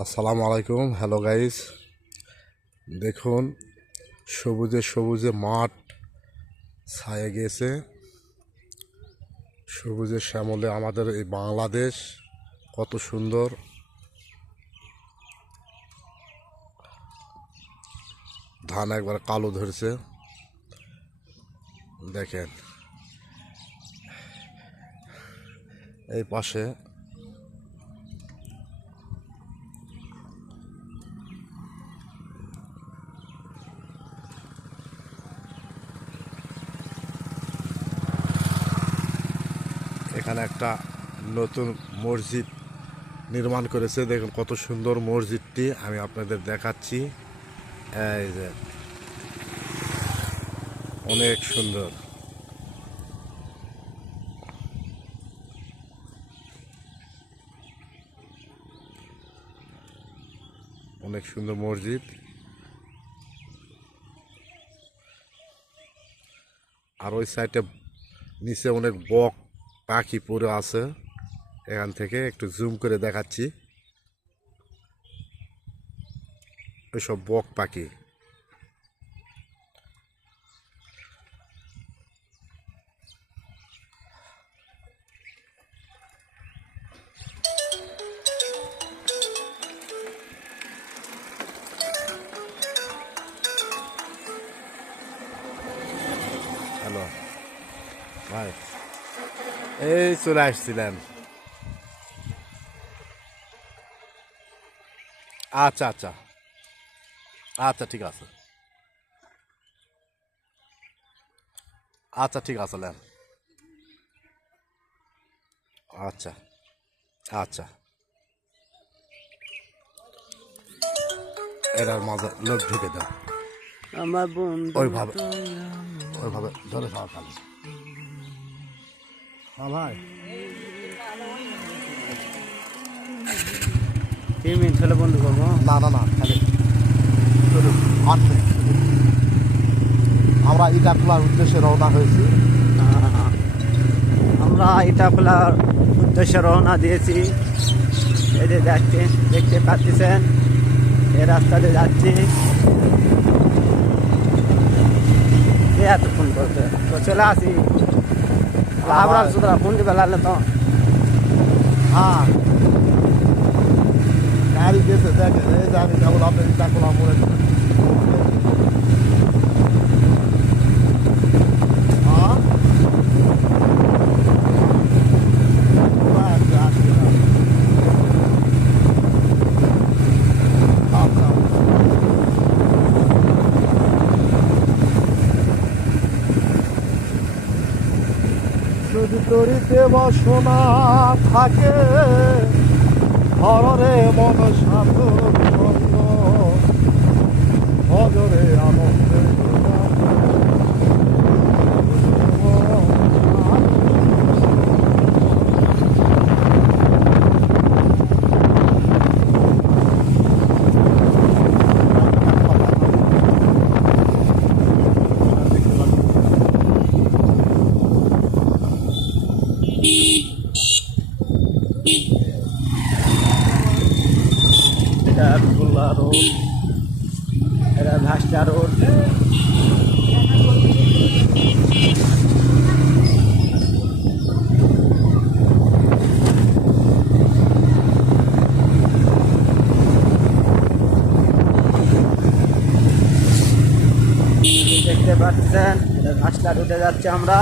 আসসালামু আলাইকুম। Hello guys, দেখুন সবুজে সবুজে মাঠ ছায়ে গেছে। সবুজে শ্যামলে আমাদের এই বাংলাদেশ কত সুন্দর। ধান একবার কালো ধরেছে, দেখেন এই পাশে এখানে একটা নতুন মসজিদ নির্মাণ করেছে। দেখুন কত সুন্দর মসজিদটি, আমি আপনাদের দেখাচ্ছি। এই যে অনেক সুন্দর, অনেক সুন্দর মসজিদ। আর ওই সাইডে নিচে অনেক বক পাখি পড়ে আছে। এখান থেকে একটু জুম করে দেখাচ্ছি, ওইসব বক পাখি। হ্যালো ভাই, এই চলে আসছিলেন। আচ্ছা আচ্ছা আচ্ছা, ঠিক আছে, আচ্ছা ঠিক আছে লেন। আচ্ছা আচ্ছা, এটার মাঝে লোক ঢুকে দাও। আমার বন্ধু ওইভাবে ওইভাবে ধরে খাওয়া খালি। হ্যাঁ ভাই, 3 মিনিট হলে বন্ধ করবো। না না না, খালি 8 মিনিট। আমরা ইটা খোলার উদ্দেশ্যে রওনা হয়েছি। আমরা এটা খোলার উদ্দেশ্যে রওনা দিয়েছি। এই যে দেখতে পাচ্ছেন, এই রাস্তাতে যাচ্ছি। এতক্ষণ করতে তো চলে আসি। আমরা সুতরাং ফোন দিবে লাগলে তো। হ্যাঁ, গাড়ি গেছে, দেখেন এই যে আমি কেবল আপনার ইটা খোলা মনে করি। যদি তরিতে বাসনা থাকে, হররে মন সাধুর সঙ্গ, ভজরে আনন্দে এটা আবদুল্লাহ রোড, এটা ঘাসটা রোড। দেখতে পাচ্ছেন, এটা ঘাসটা রোডে যাচ্ছে আমরা।